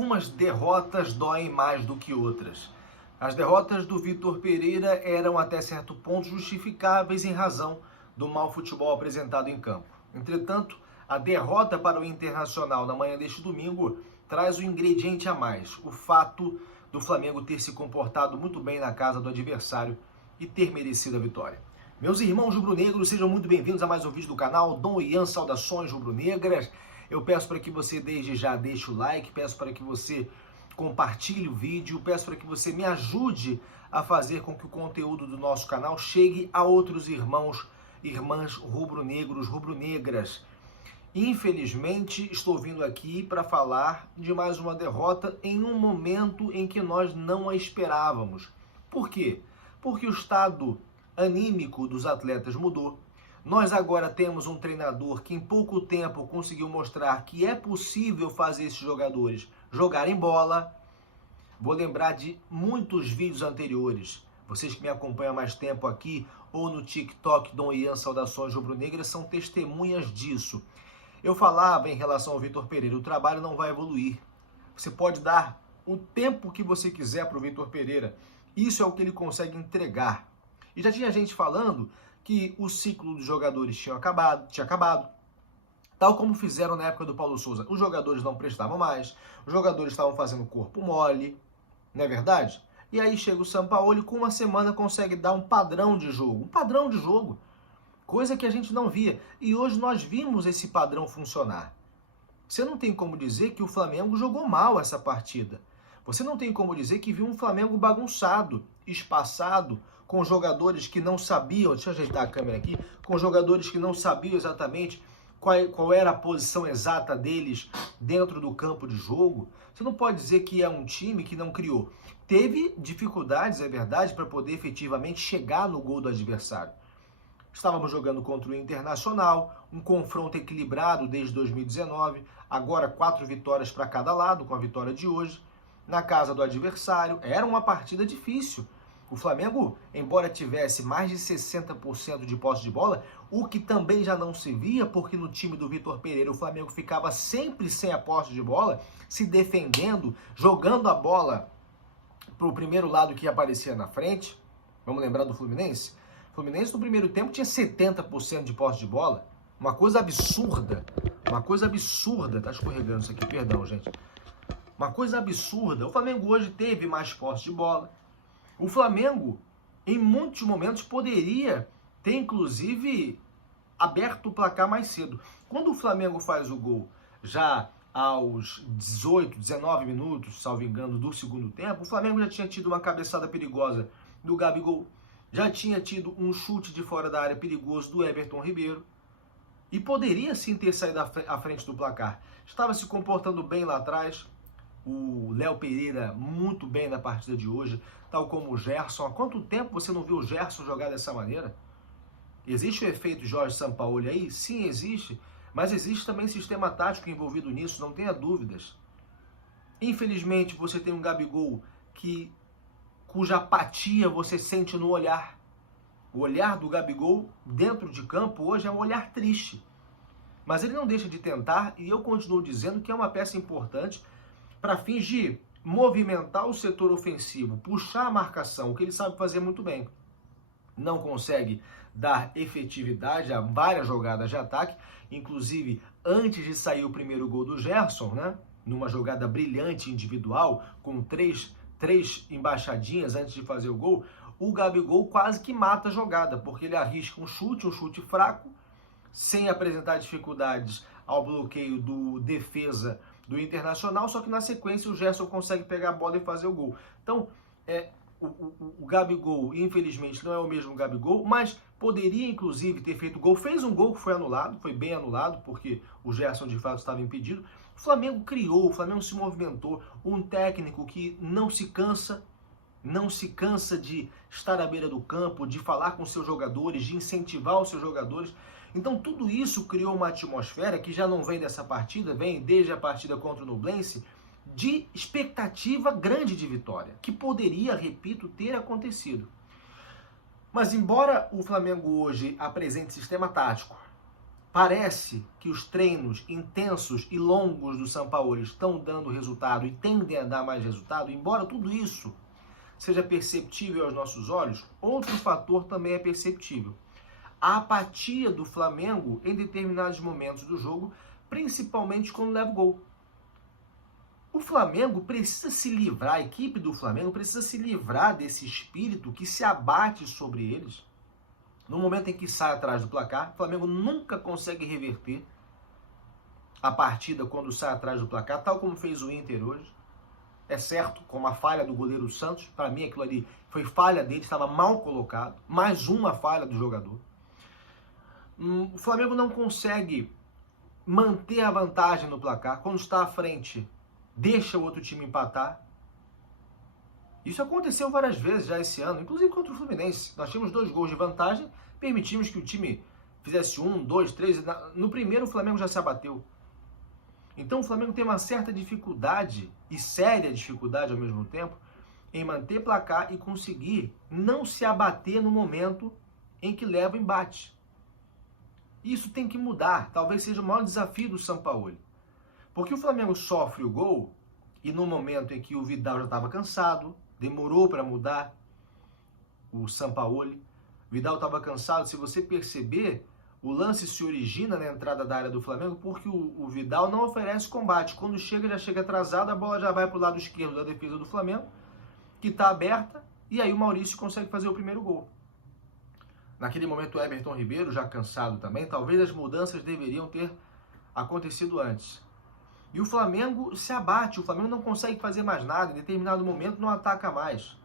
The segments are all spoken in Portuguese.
algumas derrotas doem mais do que outras. As derrotas do Vitor Pereira eram até certo ponto justificáveis em razão do mau futebol apresentado em campo. Entretanto, a derrota para o Internacional na manhã deste domingo traz um ingrediente a mais, o fato do Flamengo ter se comportado muito bem na casa do adversário e ter merecido a vitória. Meus irmãos rubro-negros, sejam muito bem-vindos a mais um vídeo do canal Dom Ian Saudações Rubro-Negras. Eu peço para que você desde já deixe o like, peço para que você compartilhe o vídeo, peço para que você me ajude a fazer com que o conteúdo do nosso canal chegue a outros irmãos, irmãs rubro-negros, rubro-negras. Infelizmente, estou vindo aqui para falar de mais uma derrota em um momento em que nós não a esperávamos. Por quê? Porque o estado anímico dos atletas mudou. Nós agora temos um treinador que em pouco tempo conseguiu mostrar que é possível fazer esses jogadores jogarem bola. Vou lembrar de muitos vídeos anteriores. Vocês que me acompanham há mais tempo aqui ou no TikTok Dom Ian Saudações Rubro-Negras são testemunhas disso. Eu falava em relação ao Vitor Pereira, o trabalho não vai evoluir. Você pode dar o tempo que você quiser para o Vitor Pereira. Isso é o que ele consegue entregar. E já tinha gente falando que o ciclo dos jogadores tinha acabado, tal como fizeram na época do Paulo Souza. Os jogadores não prestavam mais, os jogadores estavam fazendo corpo mole, não é verdade? E aí chega o Sampaoli, com uma semana consegue dar um padrão de jogo, coisa que a gente não via. E hoje nós vimos esse padrão funcionar. Você não tem como dizer que o Flamengo jogou mal essa partida. Você não tem como dizer que viu um Flamengo bagunçado, espaçado, com jogadores que não sabiam, deixa eu ajeitar a câmera aqui, com jogadores que não sabiam exatamente qual era a posição exata deles dentro do campo de jogo. Você não pode dizer que é um time que não criou. Teve dificuldades, é verdade, para poder efetivamente chegar no gol do adversário. Estávamos jogando contra o Internacional, um confronto equilibrado desde 2019, agora 4 vitórias para cada lado, com a vitória de hoje, na casa do adversário. Era uma partida difícil. O Flamengo, embora tivesse mais de 60% de posse de bola, o que também já não se via, porque no time do Vitor Pereira o Flamengo ficava sempre sem a posse de bola, se defendendo, jogando a bola para o primeiro lado que aparecia na frente. Vamos lembrar do Fluminense? O Fluminense no primeiro tempo tinha 70% de posse de bola. Uma coisa absurda, tá escorregando isso aqui, perdão, gente. Uma coisa absurda. O Flamengo hoje teve mais posse de bola. O Flamengo, em muitos momentos, poderia ter, inclusive, aberto o placar mais cedo. Quando o Flamengo faz o gol já aos 18, 19 minutos, salvo engano, do segundo tempo, o Flamengo já tinha tido uma cabeçada perigosa do Gabigol, já tinha tido um chute de fora da área perigoso do Everton Ribeiro, e poderia sim ter saído à frente do placar. Estava se comportando bem lá atrás, o Léo Pereira muito bem na partida de hoje, tal como o Gerson. Há quanto tempo você não viu o Gerson jogar dessa maneira? Existe o efeito Jorge Sampaoli aí? Sim, existe, mas existe também sistema tático envolvido nisso, não tenha dúvidas. Infelizmente, você tem um Gabigol cuja apatia você sente no olhar. O olhar do Gabigol dentro de campo hoje é um olhar triste. Mas ele não deixa de tentar, e eu continuo dizendo que é uma peça importante para fins de movimentar o setor ofensivo, puxar a marcação, o que ele sabe fazer muito bem. Não consegue dar efetividade a várias jogadas de ataque, inclusive antes de sair o primeiro gol do Gerson, né? Numa jogada brilhante individual, com três embaixadinhas antes de fazer o gol, o Gabigol quase que mata a jogada, porque ele arrisca um chute fraco, sem apresentar dificuldades ao bloqueio do defesa do Internacional, só que na sequência o Gerson consegue pegar a bola e fazer o gol. Então, o Gabigol, infelizmente, não é o mesmo Gabigol, mas poderia, inclusive, ter feito gol. Fez um gol que foi anulado, foi bem anulado, porque o Gerson, de fato, estava impedido. O Flamengo criou, o Flamengo se movimentou. Um técnico que não se cansa de estar à beira do campo, de falar com seus jogadores, de incentivar os seus jogadores. Então tudo isso criou uma atmosfera que já não vem dessa partida, vem desde a partida contra o Nublense, de expectativa grande de vitória, que poderia, repito, ter acontecido. Mas embora o Flamengo hoje apresente sistema tático, Parece que os treinos intensos e longos do Sampaoli estão dando resultado e tendem a dar mais resultado, embora tudo isso seja perceptível aos nossos olhos, outro fator também é perceptível. A apatia do Flamengo em determinados momentos do jogo, principalmente quando leva o gol. O Flamengo precisa se livrar, a equipe do Flamengo precisa se livrar desse espírito que se abate sobre eles. No momento em que sai atrás do placar, o Flamengo nunca consegue reverter a partida quando sai atrás do placar, tal como fez o Inter hoje. É certo, com a falha do goleiro Santos, para mim aquilo ali foi falha dele, estava mal colocado, mais uma falha do jogador. O Flamengo não consegue manter a vantagem no placar, quando está à frente, deixa o outro time empatar. Isso aconteceu várias vezes já esse ano, inclusive contra o Fluminense. Nós tínhamos 2 gols de vantagem, permitimos que o time fizesse 1, 2, 3. No primeiro o Flamengo já se abateu. Então o Flamengo tem uma certa dificuldade, e séria dificuldade ao mesmo tempo, em manter placar e conseguir não se abater no momento em que leva o embate. Isso tem que mudar, talvez seja o maior desafio do Sampaoli. Porque o Flamengo sofre o gol, e no momento em que o Vidal já estava cansado, demorou para mudar o Sampaoli, o Vidal estava cansado. Se você perceber, o lance se origina na entrada da área do Flamengo porque o Vidal não oferece combate. Quando chega, já chega atrasado, a bola já vai para o lado esquerdo da defesa do Flamengo, que está aberta, e aí o Maurício consegue fazer o primeiro gol. Naquele momento o Everton Ribeiro, já cansado também, talvez as mudanças deveriam ter acontecido antes. E o Flamengo se abate, o Flamengo não consegue fazer mais nada, em determinado momento não ataca mais.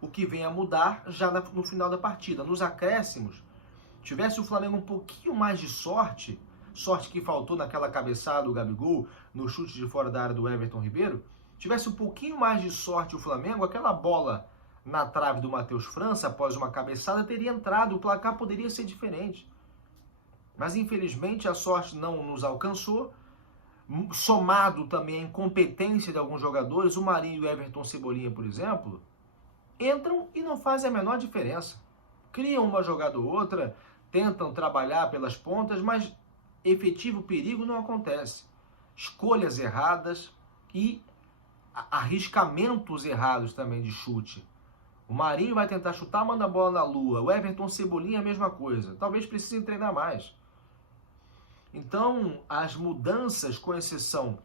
O que vem a mudar já no final da partida. Nos acréscimos, tivesse o Flamengo um pouquinho mais de sorte que faltou naquela cabeçada do Gabigol, no chute de fora da área do Everton Ribeiro, tivesse um pouquinho mais de sorte o Flamengo, aquela bola na trave do Matheus França, após uma cabeçada, teria entrado, o placar poderia ser diferente. Mas infelizmente a sorte não nos alcançou, somado também a incompetência de alguns jogadores, o Marinho e o Everton Cebolinha, por exemplo, entram e não fazem a menor diferença. Criam uma jogada ou outra, tentam trabalhar pelas pontas, mas efetivo perigo não acontece. Escolhas erradas e arriscamentos errados também de chute. O Marinho vai tentar chutar, manda a bola na lua. O Everton Cebolinha, a mesma coisa. Talvez precisem treinar mais. Então, as mudanças, com exceção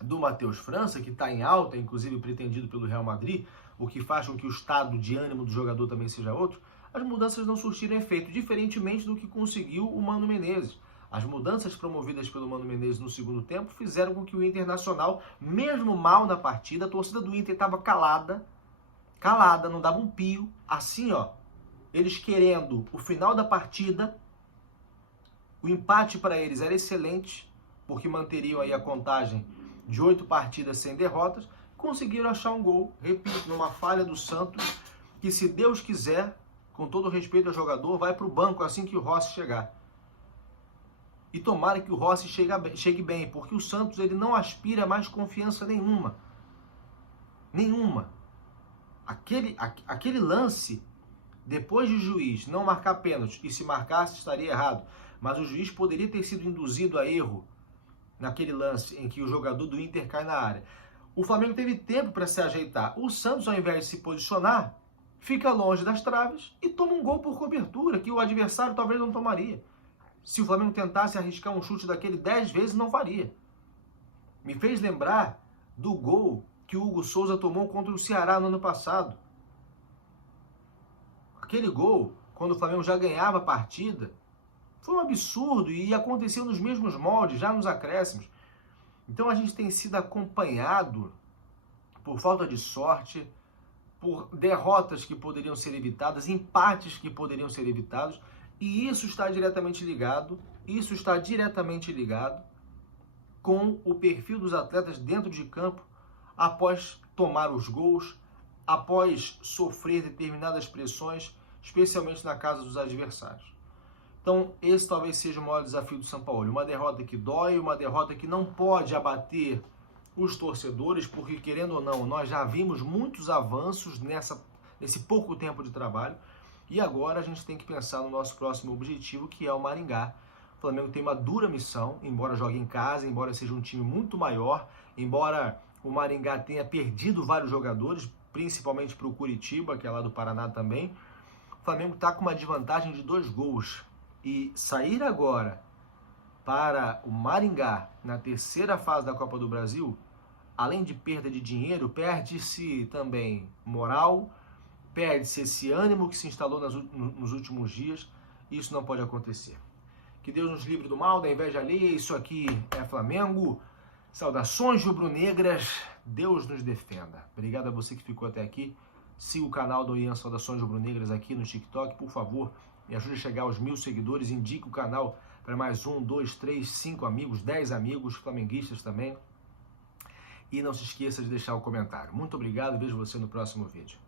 do Matheus França, que está em alta, inclusive pretendido pelo Real Madrid, o que faz com que o estado de ânimo do jogador também seja outro, as mudanças não surtiram efeito, diferentemente do que conseguiu o Mano Menezes. As mudanças promovidas pelo Mano Menezes no segundo tempo fizeram com que o Internacional, mesmo mal na partida, a torcida do Inter estava calada, não dava um pio, assim ó, eles querendo o final da partida. O empate para eles era excelente, porque manteriam aí a contagem de 8 partidas sem derrotas, conseguiram achar um gol, repito, numa falha do Santos, que se Deus quiser, com todo respeito ao jogador, vai para o banco assim que o Rossi chegar. E tomara que o Rossi chegue bem, porque o Santos ele não aspira a mais confiança nenhuma. Nenhuma. Aquele lance, depois de o juiz não marcar pênalti, e se marcasse estaria errado, mas o juiz poderia ter sido induzido a erro naquele lance em que o jogador do Inter cai na área. O Flamengo teve tempo para se ajeitar. O Santos, ao invés de se posicionar, fica longe das traves e toma um gol por cobertura, que o adversário talvez não tomaria. Se o Flamengo tentasse arriscar um chute daquele 10 vezes, não faria. Me fez lembrar do gol que o Hugo Souza tomou contra o Ceará no ano passado. Aquele gol, quando o Flamengo já ganhava a partida, foi um absurdo e aconteceu nos mesmos moldes, já nos acréscimos. Então a gente tem sido acompanhado por falta de sorte, por derrotas que poderiam ser evitadas, empates que poderiam ser evitados, e isso está diretamente ligado com o perfil dos atletas dentro de campo após tomar os gols, após sofrer determinadas pressões, especialmente na casa dos adversários. Então, esse talvez seja o maior desafio do Sampaoli. Uma derrota que dói, uma derrota que não pode abater os torcedores, porque, querendo ou não, nós já vimos muitos avanços nesse pouco tempo de trabalho, e agora a gente tem que pensar no nosso próximo objetivo, que é o Maringá, O Flamengo tem uma dura missão, embora jogue em casa, embora seja um time muito maior, embora o Maringá tenha perdido vários jogadores, principalmente para o Curitiba, que é lá do Paraná também. O Flamengo está com uma desvantagem de 2 gols. E sair agora para o Maringá na terceira fase da Copa do Brasil, além de perda de dinheiro, perde-se também moral, perde-se esse ânimo que se instalou nos últimos dias. Isso não pode acontecer. Que Deus nos livre do mal, da inveja alheia. Isso aqui é Flamengo. Saudações rubro-negras. Deus nos defenda. Obrigado a você que ficou até aqui. Siga o canal do Ian Saudações Rubro-Negras aqui no TikTok, por favor. Me ajude a chegar aos 1000 seguidores. Indique o canal para mais 1, 2, 3, 5 amigos, 10 amigos, flamenguistas também. E não se esqueça de deixar o comentário. Muito obrigado. Vejo você no próximo vídeo.